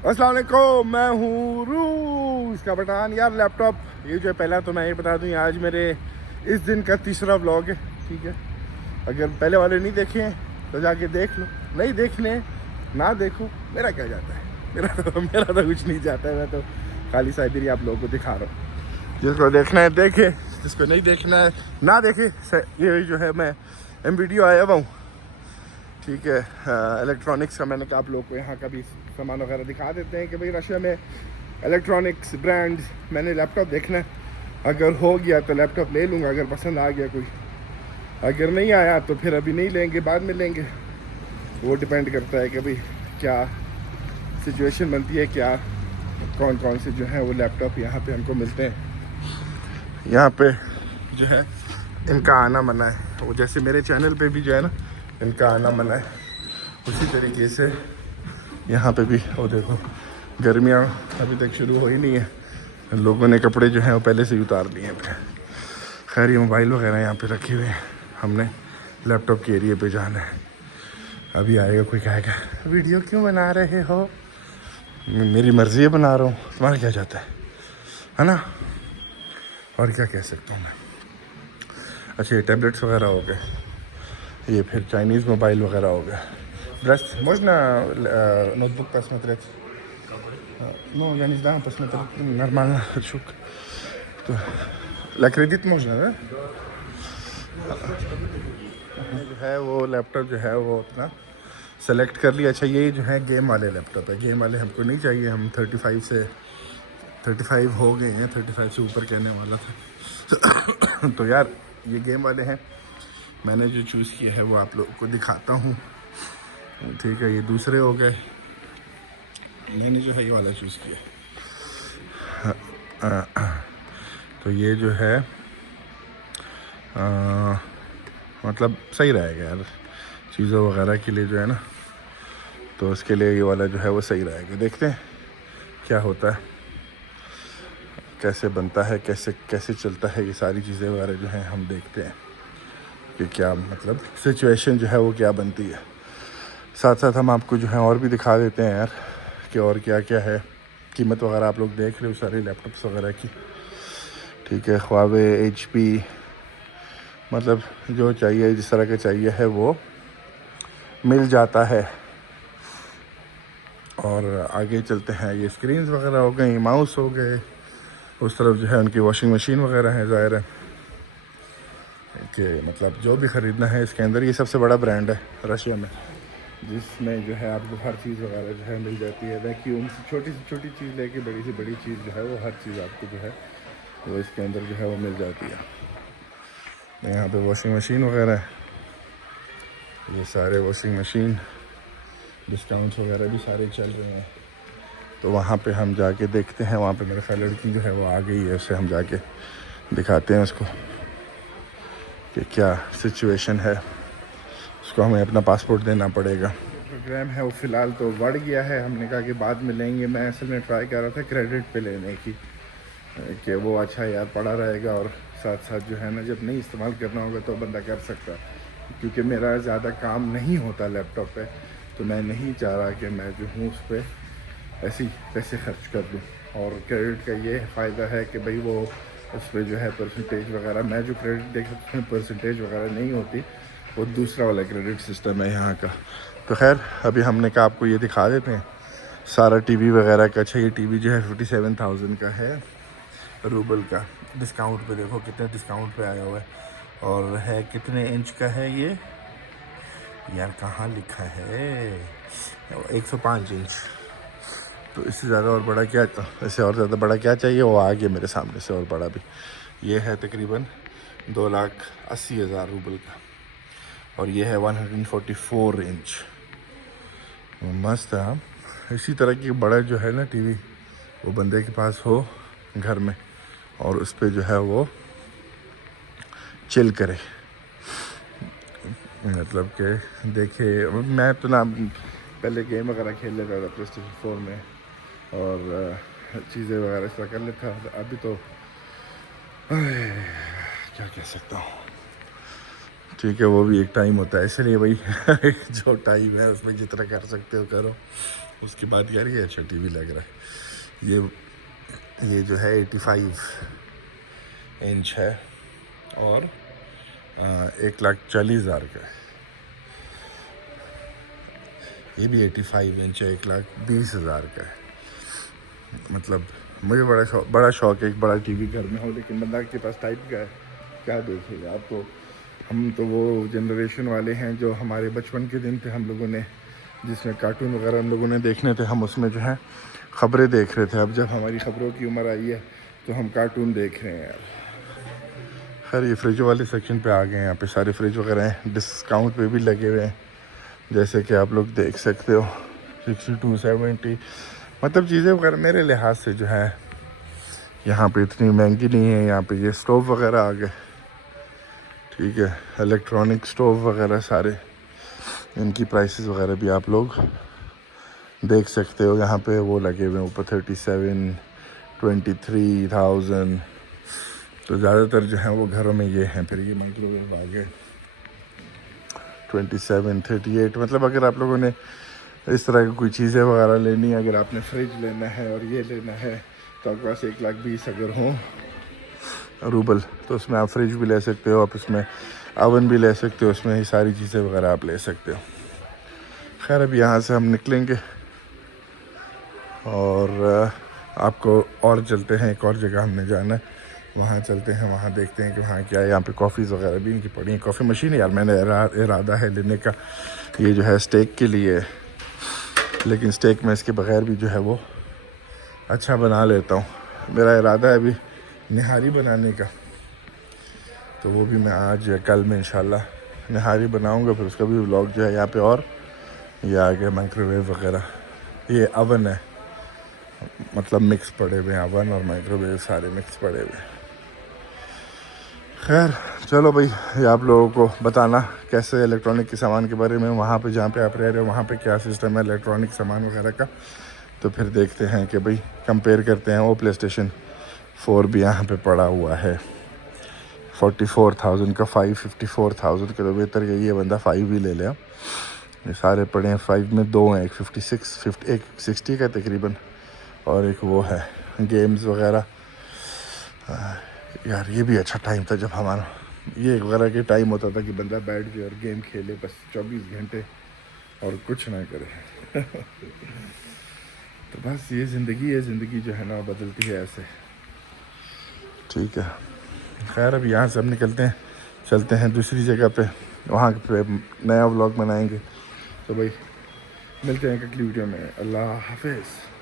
अस्सलाम वालेकुम, मैं हूँ रूस का पठान। यार लैपटॉप ये जो है, पहला तो मैं ये बता दूँ, ये आज मेरे इस दिन का तीसरा व्लॉग है। ठीक है, अगर पहले वाले नहीं देखे हैं तो जाके देख लो, नहीं देखने ना देखो, मेरा क्या जाता है। मेरा तो कुछ नहीं जाता है। मैं तो खाली साइबेरी आप लोगों को दिखा रहा हूँ। जिसको देखना है देखे, जिसको नहीं देखना है ना देखे। ये जो है मैं वीडियो आया हुआ हूँ। ठीक है, इलेक्ट्रॉनिक्स का मैंने कहा आप लोग को यहाँ का भी सामान वगैरह दिखा देते हैं कि भाई रशिया में इलेक्ट्रॉनिक्स ब्रांड्स, मैंने लैपटॉप देखना है। अगर हो गया तो लैपटॉप ले लूँगा, अगर पसंद आ गया कोई। अगर नहीं आया तो फिर अभी नहीं लेंगे, बाद में लेंगे। वो डिपेंड करता है कि भाई क्या सिचुएशन बनती है, क्या कौन कौन से जो है वो लैपटॉप यहाँ पे हमको मिलते हैं। यहाँ पे जो है इनका आना मना है, वो जैसे मेरे चैनल पे भी जो है ना इनका आना मना है, उसी तरीके से यहाँ पे भी। वो देखो, गर्मियाँ अभी तक शुरू हो ही नहीं है, लोगों ने कपड़े जो हैं वो पहले से ही उतार लिए हैं। खैर ये मोबाइल वगैरह यहाँ पे रखे हुए हैं, हमने लैपटॉप के एरिए पे जाना है। अभी आएगा कोई, कहेगा वीडियो क्यों बना रहे हो। मेरी मर्ज़ी है, बना रहा हूँ, तुम्हारा क्या जाता है ना। और क्या कह सकता हूँ मैं। अच्छा, ये टैबलेट्स वगैरह हो गए, ये फिर चाइनीज़ मोबाइल वगैरह हो गया। Brest, можно ноутбук посмотреть? Ну, я не знаю, посмотреть нормально хочу. ला क्रेडिट можно, да? जो है वो लैपटॉप जो है वो अपना सेलेक्ट कर लिया। अच्छा, ये जो है गेम वाले लैपटॉप है, गेम वाले हमको नहीं चाहिए। हम 35 हो गए हैं, 35 से ऊपर कहने वाला था। तो यार ये गेम वाले हैं। मैंने जो चूज़ किया है वो आप लोगों को दिखाता हूँ। ठीक है, ये दूसरे हो गए। मैंने जो है ये वाला चूज़ किया। तो ये जो है मतलब सही रहेगा यार, चीज़ों वगैरह के लिए जो है ना, तो उसके लिए ये वाला जो है वो सही रहेगा। देखते हैं क्या होता है, कैसे बनता है, कैसे कैसे चलता है, ये सारी चीज़ें वगैरह जो हैं हम देखते हैं कि क्या मतलब सिचुएशन जो है वो क्या बनती है। साथ साथ हम आपको जो है और भी दिखा देते हैं यार कि और क्या क्या है। कीमत वगैरह आप लोग देख रहे हो सारे लैपटॉप्स वगैरह की। ठीक है, ख्वावे, HP, मतलब जो चाहिए, जिस तरह का चाहिए है वो मिल जाता है। और आगे चलते हैं, ये स्क्रीन्स वगैरह हो गई, माउस हो गए, उस तरफ जो है उनकी वॉशिंग मशीन वगैरह है। ज़ाहिर है कि मतलब जो भी ख़रीदना है इसके अंदर, ये सबसे बड़ा ब्रांड है रशिया में, जिसमें जो है आपको हर चीज़ वगैरह जो है मिल जाती है। वैक्यूम से छोटी चीज़ लेके बड़ी से बड़ी चीज़ जो है वो हर चीज़ आपको जो है वो इसके अंदर जो है वो मिल जाती है। यहाँ पे वॉशिंग मशीन वगैरह है, ये सारे वॉशिंग मशीन डिस्काउंट्स वगैरह भी सारे चल रहे हैं। तो वहाँ पे हम जाके देखते हैं। वहाँ पे मेरे ख्याल लड़की जो है वो आ गई है, उससे हम जाके दिखाते हैं उसको कि क्या सिचुएशन है। उसको हमें अपना पासपोर्ट देना पड़ेगा। प्रोग्राम है वो फ़िलहाल तो बढ़ गया है, हमने कहा कि बाद में लेंगे। मैं असल में ट्राई कर रहा था क्रेडिट पे लेने की, कि वो अच्छा यार पड़ा रहेगा, और साथ साथ जो है ना जब नहीं इस्तेमाल करना होगा तो बंदा कर सकता। क्योंकि मेरा ज़्यादा काम नहीं होता लैपटॉप पे, तो मैं नहीं चाह रहा कि मैं जो हूँ उस पर ऐसे ही पैसे खर्च कर दूँ। और क्रेडिट का ये फ़ायदा है कि भाई वो उस पर जो है परसेंटेज वगैरह, मैं जो क्रेडिट देखता हूँ परसेंटेज वगैरह नहीं होती, वो दूसरा वाला क्रेडिट सिस्टम है यहाँ का। तो खैर अभी हमने कहा आपको ये दिखा देते हैं सारा टीवी वगैरह का। अच्छा, ये टीवी जो है 57,000 का है रूबल का। डिस्काउंट पे देखो कितने डिस्काउंट पे आया हुआ है, और है कितने इंच का है ये यार, कहाँ लिखा है, 105 इंच। तो इससे ज़्यादा और बड़ा क्या, इससे और ज़्यादा बड़ा क्या चाहिए, वो आ गया मेरे सामने से और बड़ा भी। ये है तकरीबन 2,80,000 रूबल का, और ये है 144 इंच। मस्त है। हाँ, इसी तरह की बड़ा जो है ना टीवी, वो बंदे के पास हो घर में, और उस पर जो है वो चिल करे, मतलब कि देखे। मैं तो ना पहले गेम वगैरह खेल लेता था प्लेस्टेशन 4 में, और चीज़ें वगैरह इस तरह कर लेता था। अभी तो क्या कह सकता हूँ। ठीक है, वो भी एक टाइम होता है, इसलिए भाई जो टाइम है उसमें जितना कर सकते हो करो। उसके बाद यार ये अच्छा टीवी लग रहा है। ये जो है 85 इंच है और 1,40,000 का है। ये भी 85 इंच है, 1,20,000 का है। मतलब मुझे बड़ा शौक है एक बड़ा टीवी घर में हो, लेकिन बंदा के पास टाइप का है, क्या देखेगा। आप तो हम तो वो जनरेशन वाले हैं जो हमारे बचपन के दिन थे, हम लोगों ने जिसमें कार्टून वगैरह हम लोगों ने देखने थे, हम उसमें जो है ख़बरें देख रहे थे। अब जब हमारी ख़बरों की उम्र आई है तो हम कार्टून देख रहे हैं यार। खैर ये फ्रिज वाले सेक्शन पे आ गए हैं। यहाँ पे सारे फ्रिज वगैरह हैं, डिस्काउंट पे भी लगे हुए हैं, जैसे कि आप लोग देख सकते हो 62, 70। मतलब चीज़ें वगैरह मेरे लिहाज से जो है यहाँ पे इतनी महंगी नहीं है। यहाँ पे ये स्टोव वगैरह आ गए, ठीक है, इलेक्ट्रॉनिक स्टोव वगैरह सारे, इनकी प्राइसेस वगैरह भी आप लोग देख सकते हो। यहाँ पे वो लगे हुए हैं ऊपर 37, 23,000। तो ज़्यादातर जो है वो घरों में ये हैं। फिर ये माइक्रोवेव आ गए 27, 38। मतलब अगर आप लोगों ने इस तरह की कोई चीज़ें वगैरह लेनी है, अगर आपने फ्रिज लेना है और ये लेना है, तो आपके पास 1,20,000 अगर हो रूबल, तो उसमें आप फ्रिज भी ले सकते हो, आप इसमें ओवन भी ले सकते हो, उसमें ही सारी चीज़ें वगैरह आप ले सकते हो। खैर अब यहाँ से हम निकलेंगे और आपको और चलते हैं, एक और जगह हमने जाना है, वहाँ चलते हैं, वहाँ देखते हैं कि वहाँ क्या है। यहाँ पे कॉफ़ीज़ वगैरह भी इनकी पड़ी हैं। कॉफ़ी मशीन यार मैंने इरादा है लेने का, ये जो है स्टेक के लिए, लेकिन स्टेक में इसके बग़ैर भी जो है वो अच्छा बना लेता हूँ। मेरा इरादा है अभी निहारी बनाने का, तो वो भी मैं आज या कल में इंशाल्लाह निहारी बनाऊँगा। फिर उसका भी व्लॉग जो है यहाँ पे। और ये आ गया माइक्रोवेव वगैरह, ये अवन है, मतलब मिक्स पड़े हुए हैं, अवन और माइक्रोवेव सारे मिक्स पड़े हुए हैं। खैर चलो भाई, ये आप लोगों को बताना कैसे इलेक्ट्रॉनिक के सामान के बारे में, वहाँ पे जहाँ पे आप रह रहे हो वहाँ पे क्या सिस्टम है इलेक्ट्रॉनिक सामान वगैरह का। तो फिर देखते हैं कि भाई कंपेयर करते हैं। वो प्लेस्टेशन 4 भी यहाँ पे पड़ा हुआ है 44,000 का, 54,000 का। तो बेहतर कि ये बंदा 5 ही ले ले। ये सारे पड़े हैं 5 में, 2 हैं, एक 60 का तकरीबन, और एक वो है गेम्स वगैरह। यार ये भी अच्छा टाइम था जब हमारा ये वगैरह के टाइम होता था कि बंदा बैठ के और गेम खेले बस 24 घंटे और कुछ ना करे। तो बस ये ज़िंदगी है, ज़िंदगी जो है ना बदलती है ऐसे, ठीक है। खैर अब यहाँ से हम निकलते हैं, चलते हैं दूसरी जगह पे, वहाँ पे नया व्लॉग बनाएंगे। तो भाई मिलते हैं अगली वीडियो में। अल्लाह हाफिज़।